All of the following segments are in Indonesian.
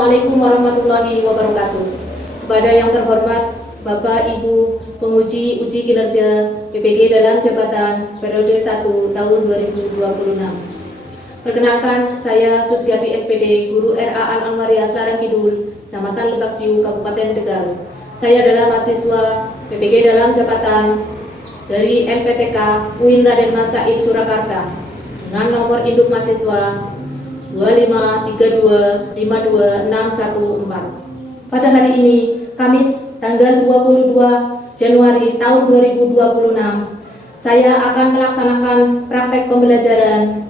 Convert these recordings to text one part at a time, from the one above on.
Assalamualaikum warahmatullahi wabarakatuh. Kepada yang terhormat Bapak Ibu penguji uji kinerja PPG dalam jabatan periode 1 tahun 2026. Perkenalkan, saya Sustiati SPD, Guru RA Al-Anwaria Selarang Kidul, Kecamatan Lebak Siu, Kabupaten Tegal. Saya adalah mahasiswa PPG dalam jabatan dari NPTK UIN Raden Mas Said Surakarta dengan nomor induk mahasiswa 253252614. Pada hari ini, Kamis tanggal 22 Januari tahun 2026, saya akan melaksanakan praktek pembelajaran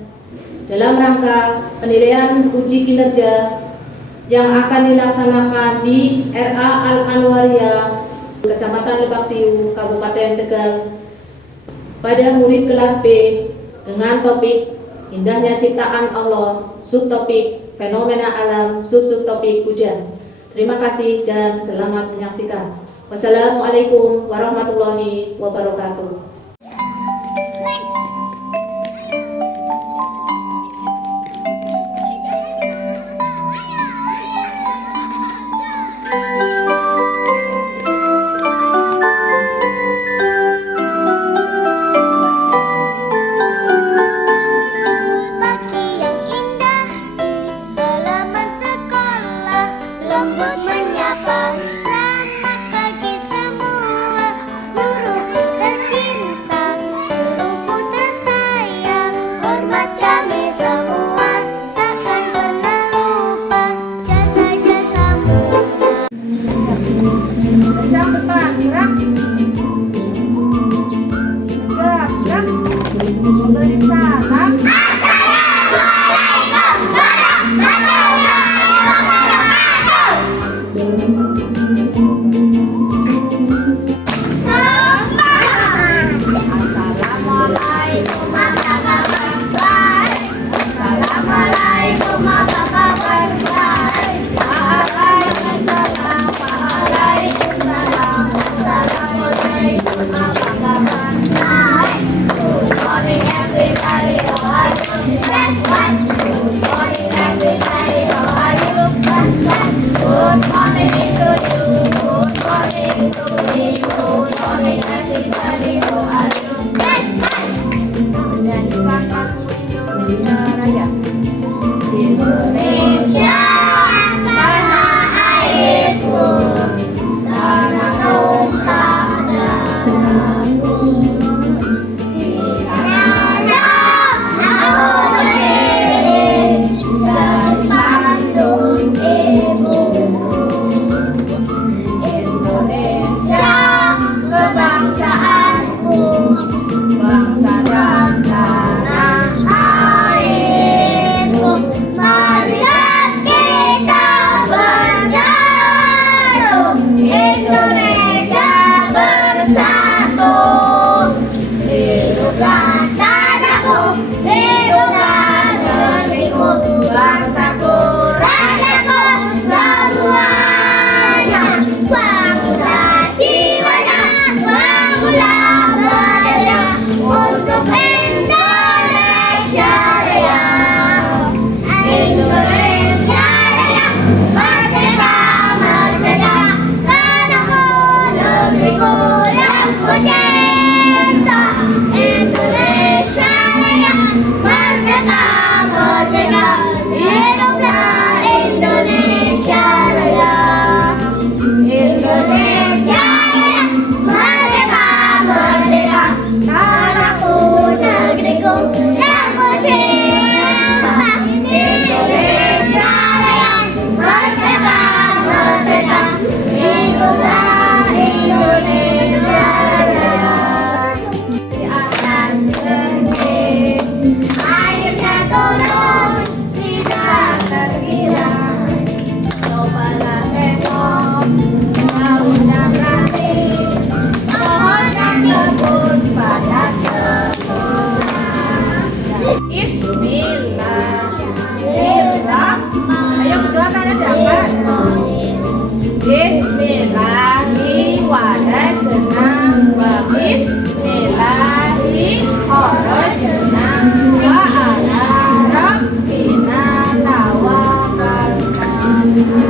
dalam rangka penilaian uji kinerja yang akan dilaksanakan di RA Al-Anwaria, Kecamatan Lebak Siu, Kabupaten Tegal, pada murid kelas B dengan topik Indahnya Ciptaan Allah, subtopik Fenomena Alam, subtopik Hujan. Terima kasih dan selamat menyaksikan. Wassalamualaikum warahmatullahi wabarakatuh. Bismillahirrahmanirrahim.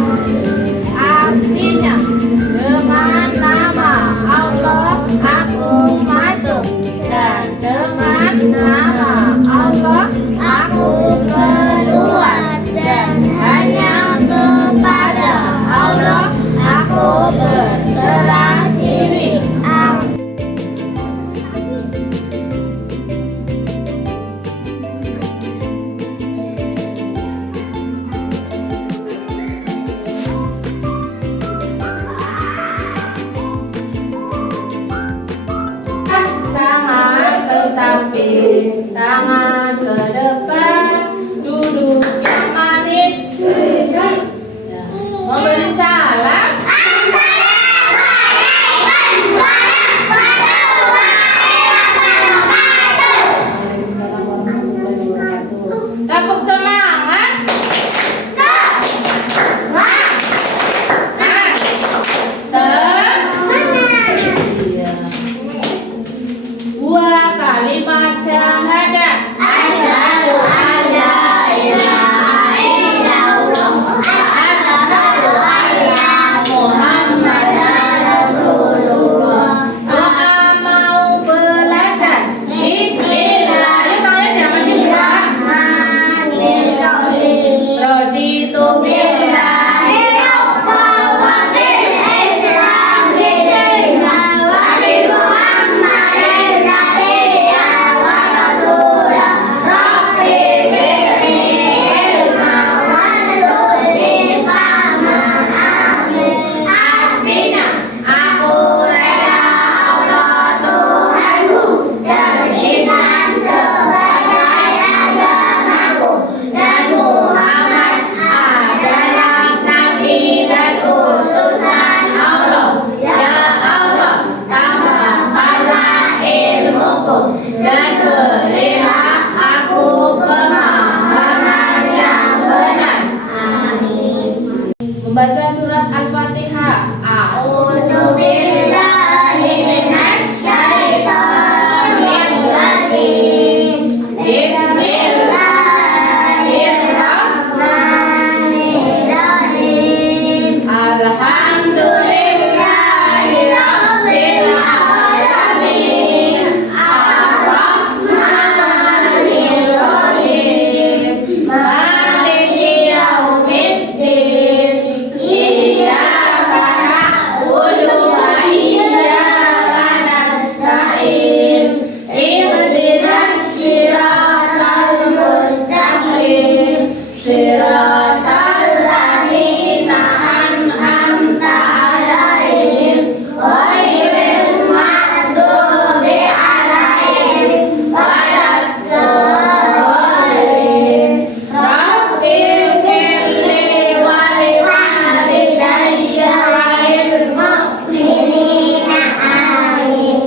Al-Fatihah. A'udzubillahi minasyaitonirrajim. Bismillahirrahmanirrahim. Alhamdulillahirabbil alamin. Ar-Rahmanirrahim. Maliki yaumiddin. Iyyaka na'budu wa iyyaka nasta'in. Ihdinas siratal mustaqim. Siratal ladzina an'amta 'alaihim ghairil maghdubi 'alaihim waladdallin. Rabbighfirli wa liwalidayya walil mu'minina amin.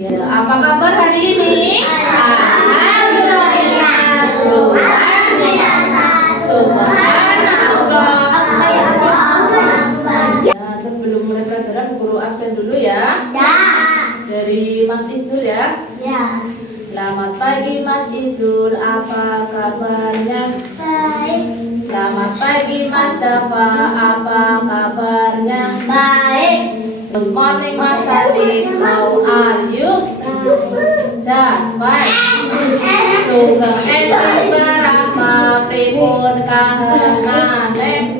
Ya, apa kabar hari ini? Alhamdulillah, luar biasa, subhanallah. Ya, sebelum mulai pelajaran guru absen dulu ya. Dari Mas Isul ya. Selamat pagi Mas Isul, apa kabarnya? Selamat pagi Mas Dafa, apa kabarnya? Good morning Mas Sadik, how are you? Just fine. Sugeng enjing berapa pripun kahanane?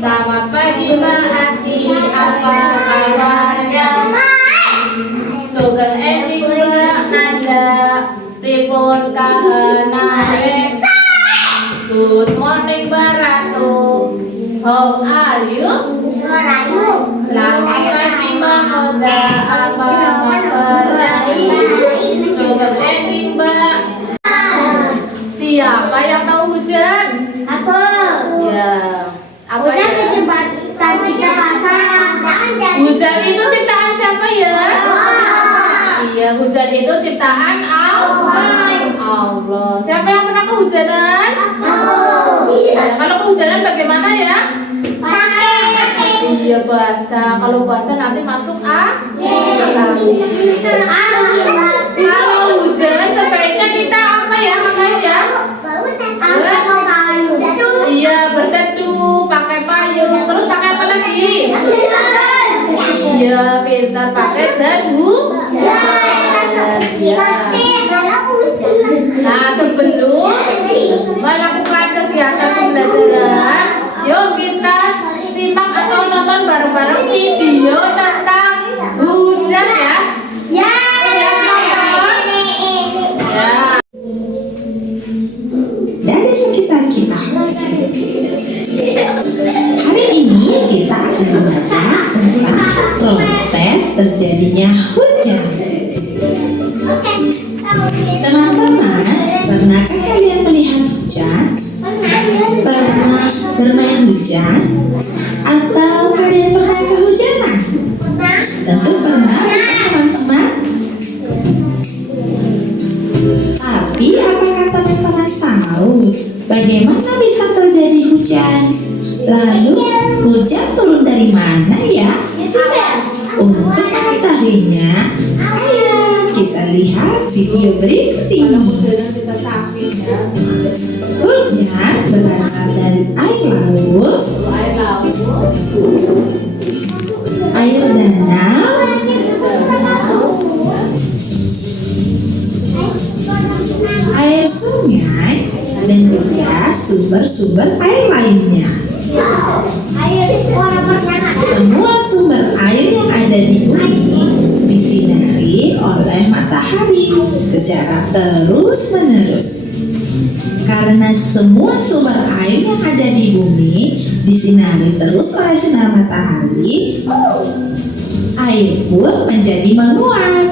Selamat pagi Mbak Aski, apa kabarnya? Sugeng enjing Mbak Nanda, pripun kahanane? Good morning Mbak Ratu, how are you? Selamat pagi Mbak Moza, apa kabarnya? Sugeng enjing Mbak. Siapa yang tahu hujan? Ya. Apa ya? Hujan itu ciptaan siapa ya? Iya, hujan itu ciptaan Allah. Siapa yang pernah kehujanan? Ya, kalau kehujanan bagaimana ya? Iya, basah. Kalau basah nanti masuk Kalau hujan sebaiknya kita apa ya makanya ya? Iya, berteduh, pakai payung, terus pakai apa lagi? Iya, pintar, pakai jas hujan. Ya. Nah, sebelum melakukan kegiatan pembelajaran, yuk kita simak atau nonton bareng-bareng video tentang hujan ya. Ya. Dari sekitar kita. Hari ini kita akan membahas tentang protes terjadinya hujan. Teman-teman, pernahkah kalian melihat hujan? Pernah bermain hujan? Atau kalian pernah kehujanan? Tentu pernah ya teman-teman. Tapi apakah teman-teman tahu bagaimana bisa terjadi hujan? Lalu hujan turun dari mana ya? Untuk mengetahuinya, ayo kita lihat video berikut ini. Hujan berasal dari air laut, air danau, air sungai, dan juga sumber-sumber air lainnya. Semua sumber air yang ada di bumi disinari oleh matahari secara terus-menerus. Karena semua sumber air yang ada di bumi disinari terus oleh sinar matahari, air pun menjadi menguap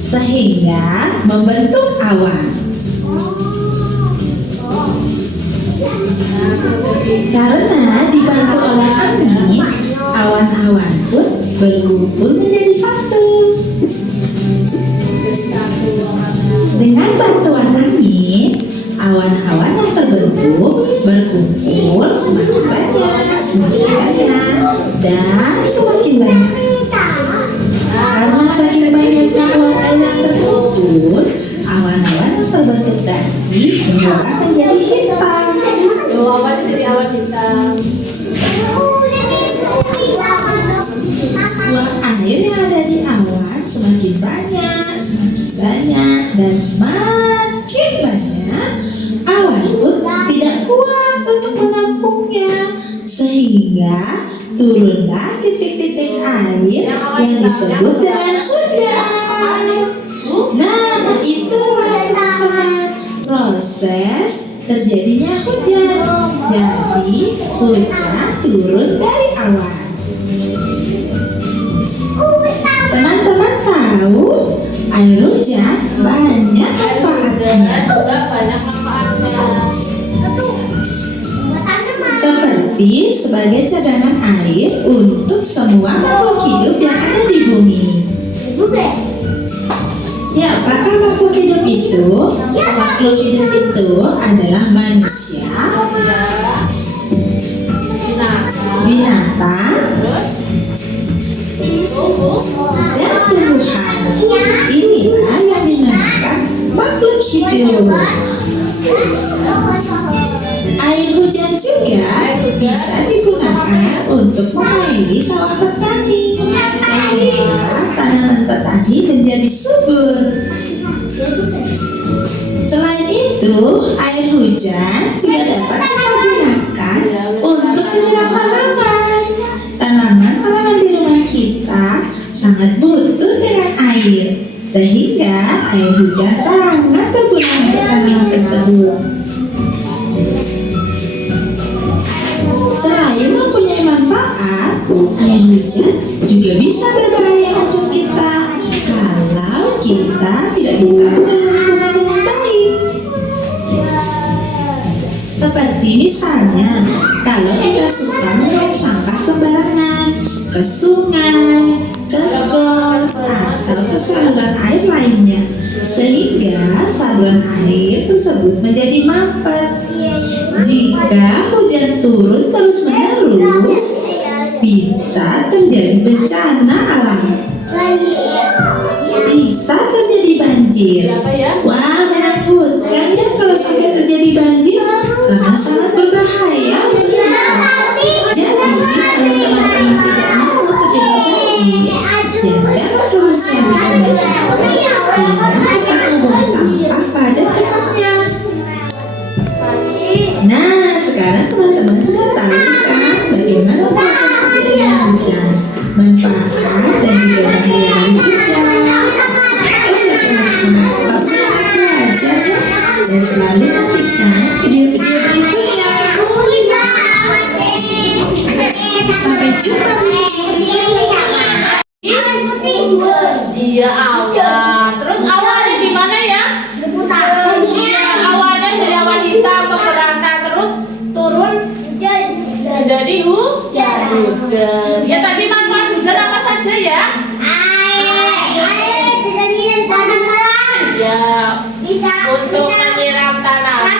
sehingga membentuk awan. Karena dibantu oleh angin, awan-awan pun berkumpul menjadi satu. Dengan bantuan angin, awan-awan yang terbentuk berkumpul semakin semakin banyak, dan semakin banyak. Karena semakin banyaknya awan air yang terkumpul, awan-awan yang terbentuk tadi berubah menjadi hitam. Tuh, awannya jadi awan hitam. Uap air yang ada di awan semakin banyak, dan semakin banyak. Awan pun tidak kuat untuk menampungnya, sehingga turunlah titik-titik air yang disebut dengan hujan. Nah, itulah teman-teman proses terjadinya hujan. Jadi, hujan turun dari awan. Teman-teman tahu air hujan banyak manfaatnya, Juga banyak manfaatnya. seperti sebagai cadangan air untuk semua makhluk hidup yang ada di bumi. Siapakah makhluk hidup itu? Makhluk hidup itu adalah manusia, binatang, dan tumbuhan. Inilah yang dinamakan makhluk hidup. Air hujan juga bisa digunakan untuk mengairi sawah petani, sehingga tanaman petani menjadi subur. Selain itu, air hujan juga dapat kita gunakan untuk menyiram tanaman. Tanaman-tanaman di rumah kita sangat butuh dengan air, sehingga air hujan sangat berguna untuk tanaman tersebut. Selain mempunyai manfaat, air hujan juga bisa berbahaya untuk kita kalau kita tidak bisa menggunakannya dengan baik. Seperti misalnya, kalau kita suka membuang sampah sembarangan ke sungai, ke got, atau ke saluran air lainnya, sehingga saluran air tersebut menjadi mampet. Jika hujan turun terus-menerus, bisa terjadi bencana alam. Bisa terjadi banjir. Wah, menakutkan ya kalau sampai terjadi banjir, karena sangat berbahaya untuk kita. Jadi, kalau teman-teman tidak mau terjadi banjir, jangan kebersihan dengan kita membuang sampah pada tempatnya. Nah, sekarang teman-teman sudah tahu kan bagaimana proses terjadinya hujan, manfaat dan juga bahaya dari hujan. Oh ya teman-teman, tetap belajar ya, dan selalu nantikan video-video berikutnya. Sampai jumpa di video berikutnya. Iya, awan. Terus awannya di mana ya? Awannya jadi awan hitam keberatan, terus turun jadi hujan. Ya tadi manfaat hujan apa saja ya? Ya, untuk menyiram tanaman.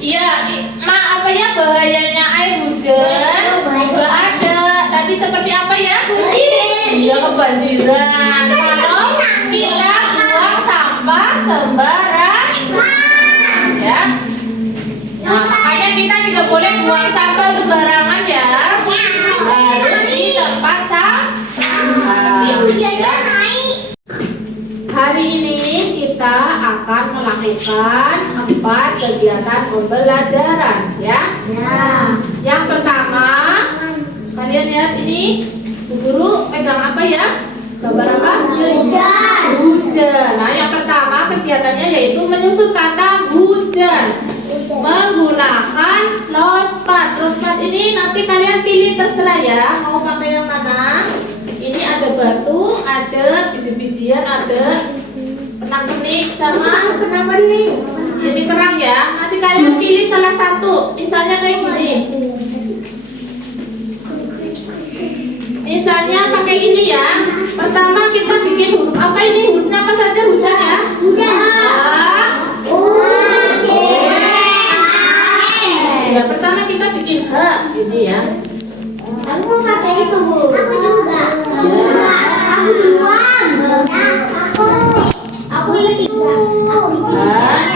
Iya, apa ya bahayanya air hujan? Juga ada. Tadi seperti apa ya? Iya, kebanjiran. Kalau kita buang sampah sembarangan, ya. Nah, makanya kita tidak boleh buang sampah sembarangan ya. Harus di tempat sampah. Hari ini kita akan melakukan 4 kegiatan pembelajaran ya. Yang pertama, kalian lihat ini, Bu Guru pegang apa ya? Gambar apa? Hujan. Nah, yang pertama kegiatannya yaitu menyusun kata hujan menggunakan lospat. Lospat ini nanti kalian pilih terserah ya, mau pakai yang mana. Ini ada batu, ada biji-bijian, ada pernak-pernik sama ini kerang ya. Nanti kalian pilih salah satu. Misalnya kayak gini. Misalnya pakai ini ya, Pertama kita bikin huruf apa ini? Hurufnya apa saja hujan ya? Ya, pertama kita bikin H ini ya. Aku mau pakai itu, Bu. Aku juga. Aku duluan. Aku ketiga.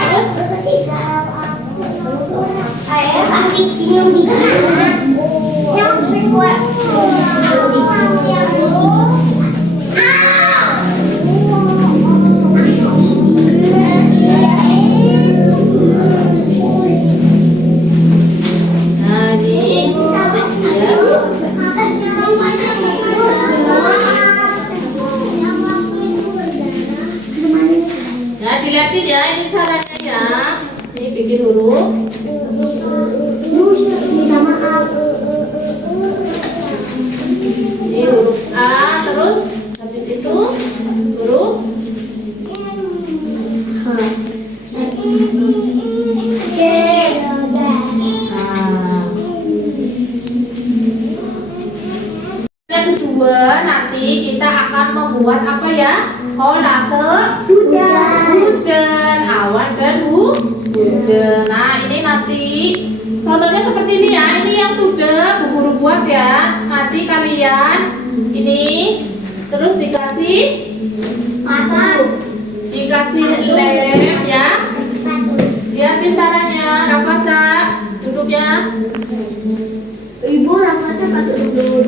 Terus Aku bikin yang bikin. Yang kedua. nah ini nah dilihatin ya, ini caranya ya. Ini bikin huruf. Ini huruf A, terus habis itu huruf yang kedua nanti kita akan membuat apa ya? Kolase hujan, awan dan hujan. Nah ini nanti contohnya seperti ini ya. Ini yang sudah Bu Guru buat ya. Nanti kalian ini terus dikasih lem ya. Lihatin caranya. Rafasa duduknya. Ibu rasanya pakai dulu.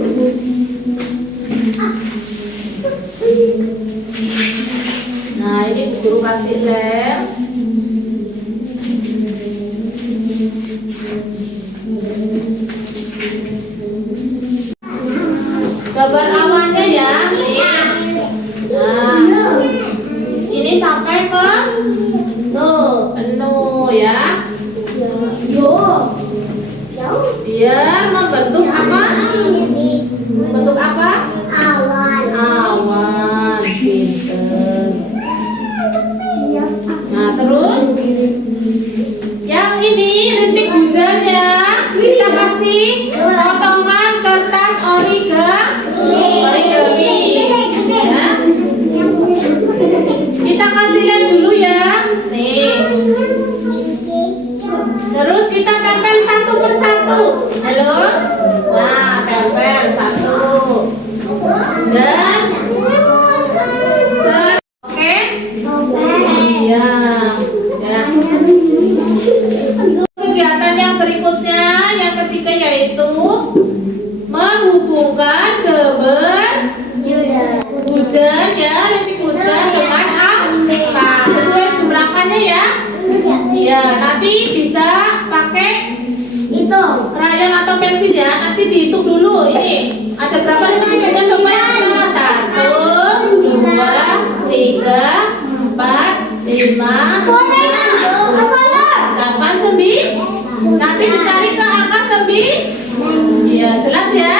Nah ini Bu Guru kasih lem. Gambar awannya ya. Nah ini sampai ke no ya. Biar membentuk apa? Bentuk apa? Awan. Pinter. Nah terus yang ini rintik hujan ya. Kita kasih potongan kertas origami ya. Kita kasih lem dulu ya. Nih. Terus kita tempel satu persatu. Halo. Nah, tempel satu. Dan oke. Iya. Ya. Kegiatan yang berikutnya, yang ketiga yaitu menghubungkan gambar hujan ya, rintik hujan dengan angka sesuai jumlahannya ya. Iya, nanti bisa pakai Itu. krayon atau pensil ya. Nanti dihitung dulu ini ada berapa rintik hujannya, coba. 1, 2, 3, 4, 5, 8, 9. Nanti dicari ke angka 9. Iya, jelas ya.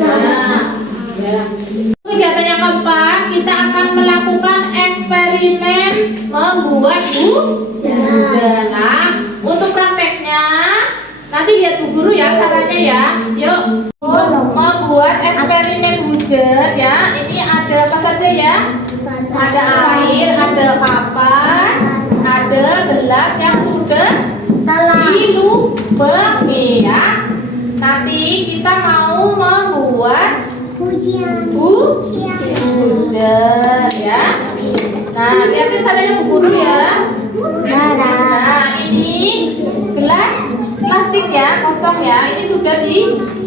Nah, ya. Kegiatan yang keempat, kita akan melakukan eksperimen membuat hujan. Nah, untuk prakteknya nanti lihat Bu Guru ya caranya ya. Yuk, membuat eksperimen hujan ya. Ini ada apa saja ya? Ada air, ada kapas, ada gelas yang sudah dilubangi ya. Nanti kita mau membuat hujan ya. Nah, lihatin caranya Bu Guru ya. Nah, ini gelas plastik ya, kosong ya. Ini sudah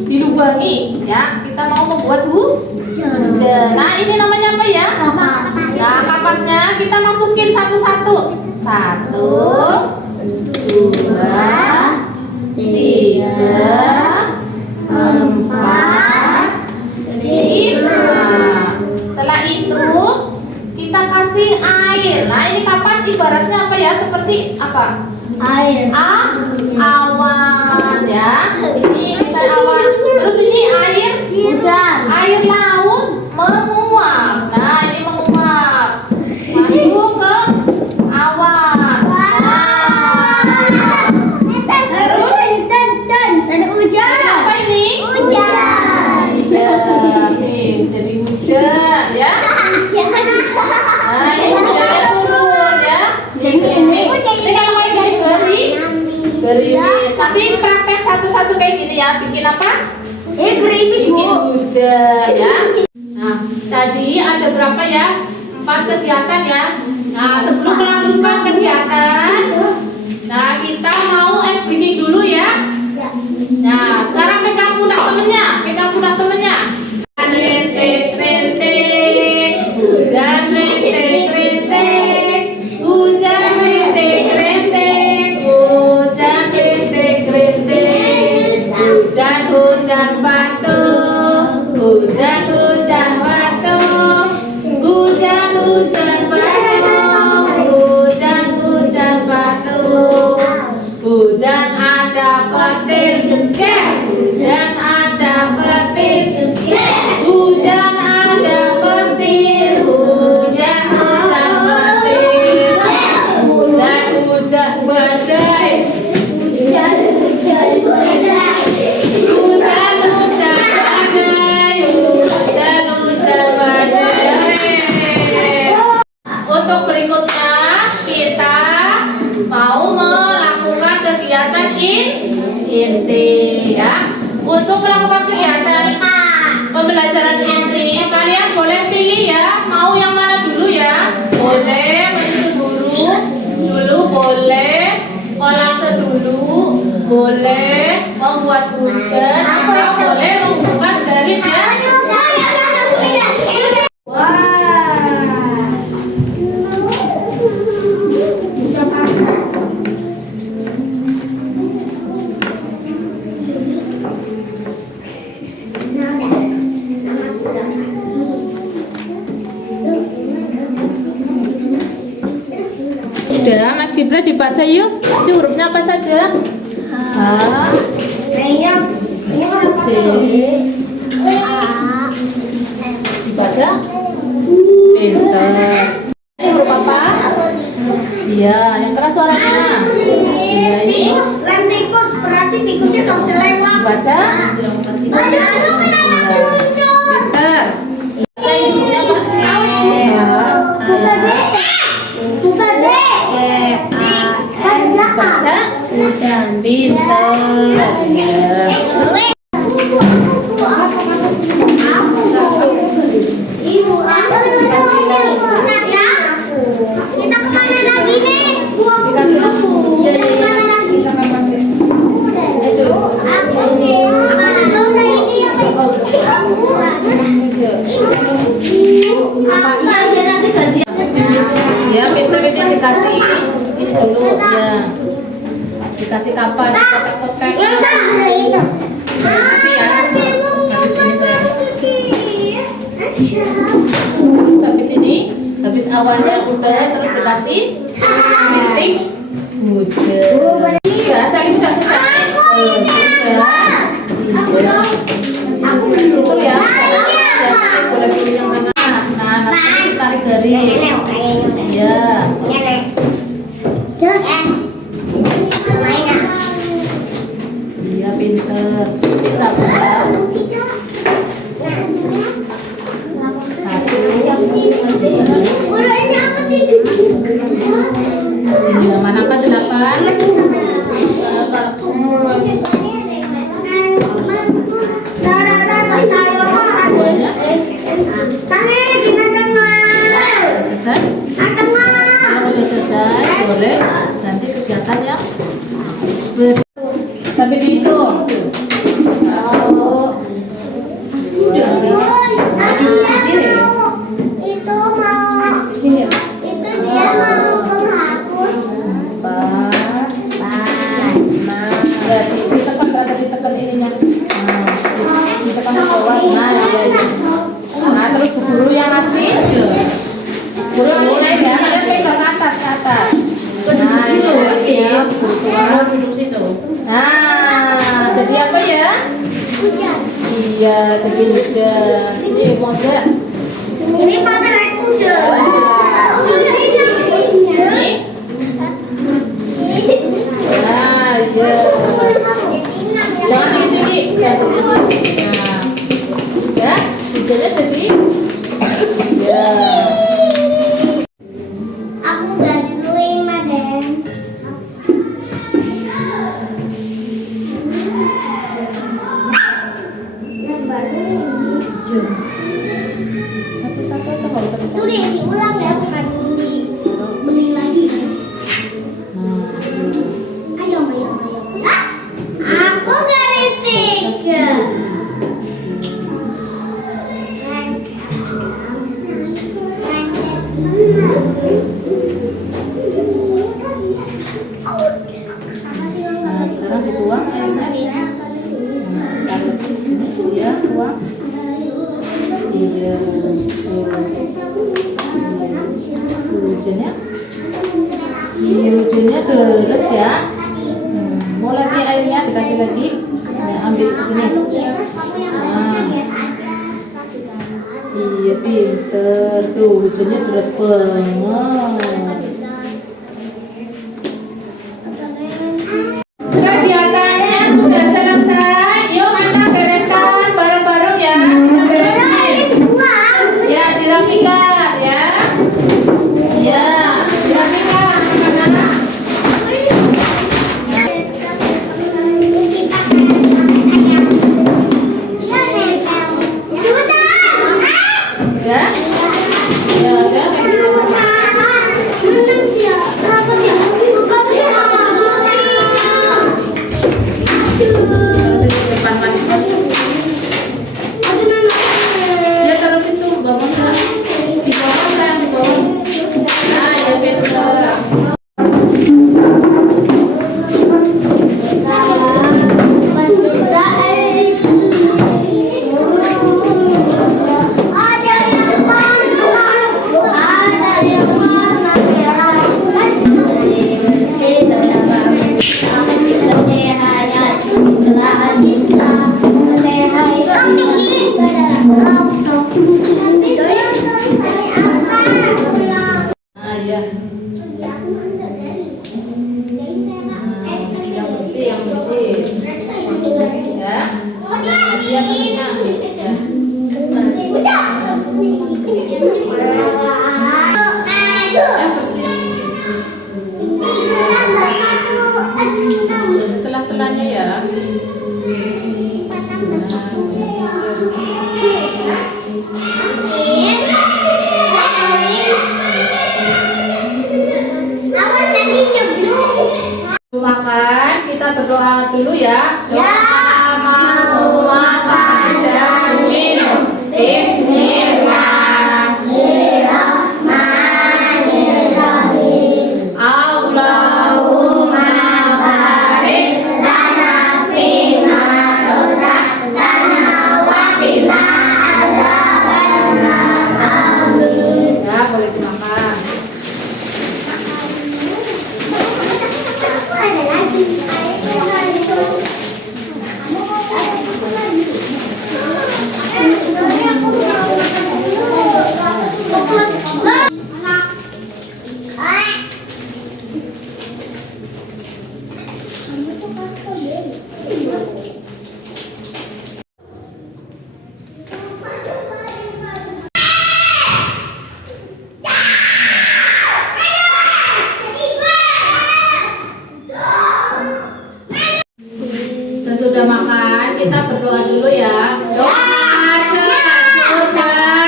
dilubangi ya. Kita mau membuat hujan. Nah, ini namanya apa ya? Nah, kapasnya kita masukin satu-satu. 1, 2, 3, 4, 5. Setelah itu kita kasih air. Nah, ini kapas ibaratnya apa ya? Seperti apa? Air. Awan ya. Ini bisa awan. Terus ini air Hujan. air laut menguap. Nah, ini menguap masuk ke awan. Terus Dan hujan. apa ini? Hujan. Iya, nih jadi hujan ini ya, bikin apa? Gerimis, Bikin Bu. hujan ya. Nah, tadi ada berapa ya? 4 kegiatan ya. Nah, sebelum melakukan kegiatan, nah kita mau ice breaking dulu ya. Nah, sekarang pegang pundak temennya, Rentek, rentek, hujan rentek, rentek, hujan rentek, rentek, hujan rentek, rentek, hujan batu, hujan batu, hujan batu, hujan ada petir jengker, hujan ada petir jengker, hujan ada petir, hujan petir, hujan badai, hujan badai, hujan badai. Untuk berikutnya kita mau melakukan kegiatan inti ya. Untuk melakukan kegiatan pembelajaran inti, kalian boleh pilih ya, mau yang mana dulu ya. Boleh menyusun dulu boleh, kolase dulu boleh, membuat hujan atau boleh membuka garis ya. Udah, Mas Gibran dibaca yuk. Itu hurufnya apa saja? H, J, dibaca. Pinter. Ini huruf apa? Iya, yang keras suaranya. Iya, ini Tikus, berarti tikusnya dong selewat. dibaca. Pinter. Baca ini hurufnya apa? Baca. Pinter. Ya. Kita kemana lagi nih? Dikasih lampu. Iya, iya, iya. Ya, pinter ini dikasih ini dulu ya. Dikasih kapan? Kotak-kotak. Nanti ya. Habis ini saya. Terus habis ini, habis awalnya udah terus dikasih bintik hujan. Sudah, saling sudah selesai. Sudah. Itu ya. Jadi boleh pilih yang mana. Nah, nanti tarik garis. Iya. Iya, pinter. Pinter apa? Ini mana kan 8? Duanya selesai. Kalau udah selesai, boleh nanti kegiatan yang sampai dihitung. 1, 2, ditekan ininya. Ditekan ke bawah. Nah, ya. Nah, terus guru yang ngasih. Guru yang ngasih ya, kalian pegang ke atas. Nah, ini ya. Duduk situ. Nah, jadi apa ya? Iya, jadi hujan. Ini mau enggak? Ini pada naik kuda. Nah, iya. Jangan tinggi-tinggi. Nah, ya, hujannya jadi. Ya. Aku bantuin, Madam. Hujannya terus ya. Mulai nih airnya dikasih lagi. Ya, ambil ke sini. Iya pinter tuh, hujannya deras banget. Kegiatannya sudah selesai. Yuk anak bereskan bareng-bareng ya. Kita beresin. Ya dirapikan ya. Ya dirapikan anak-anak. Ya. Ya udah kayak gitu. Depan mas. Ya terus itu bangun ya. Di bawah kan di bawah. Nah ya pinter. Ah ya. Yang bersih, yang bersih. Ya. Dia tenang. Ya. Ya bersih. Sela-selanya ya. Makan, kita berdoa dulu ya. Doa mau makan dan minum. Bismillahirrahmanirrahim. Allahumma barik lana fima razaqtana wa qina adzabannar. Amin. Ya, boleh dimakan. Sesudah makan, kita berdoa dulu ya. Doa sesudah makan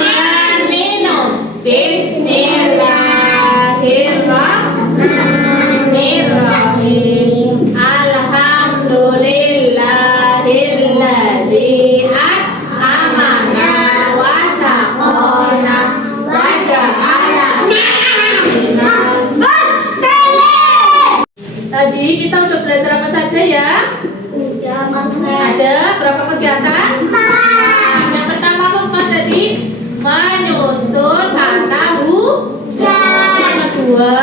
dan minum. Bismillahirrahmanirrahim. Alhamdulillahilladzi at'amana wa saqana wa ja'alana Tadi kita udah belajar apa saja ya? Ada berapa kegiatan? Yang pertama apa tadi? Menyusun kata hujan. Yang kedua,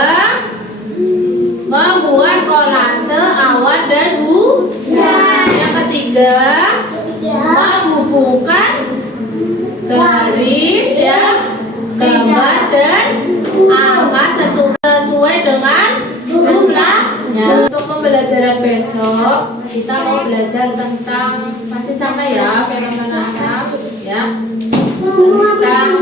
membuat kolase awan dan hujan. Yang ketiga, menghubungkan garis ya, gambar dan angka sesuai dengan jumlahnya. Untuk pembelajaran besok kita mau belajar tentang masih sama ya, fenomena alam ya, tentang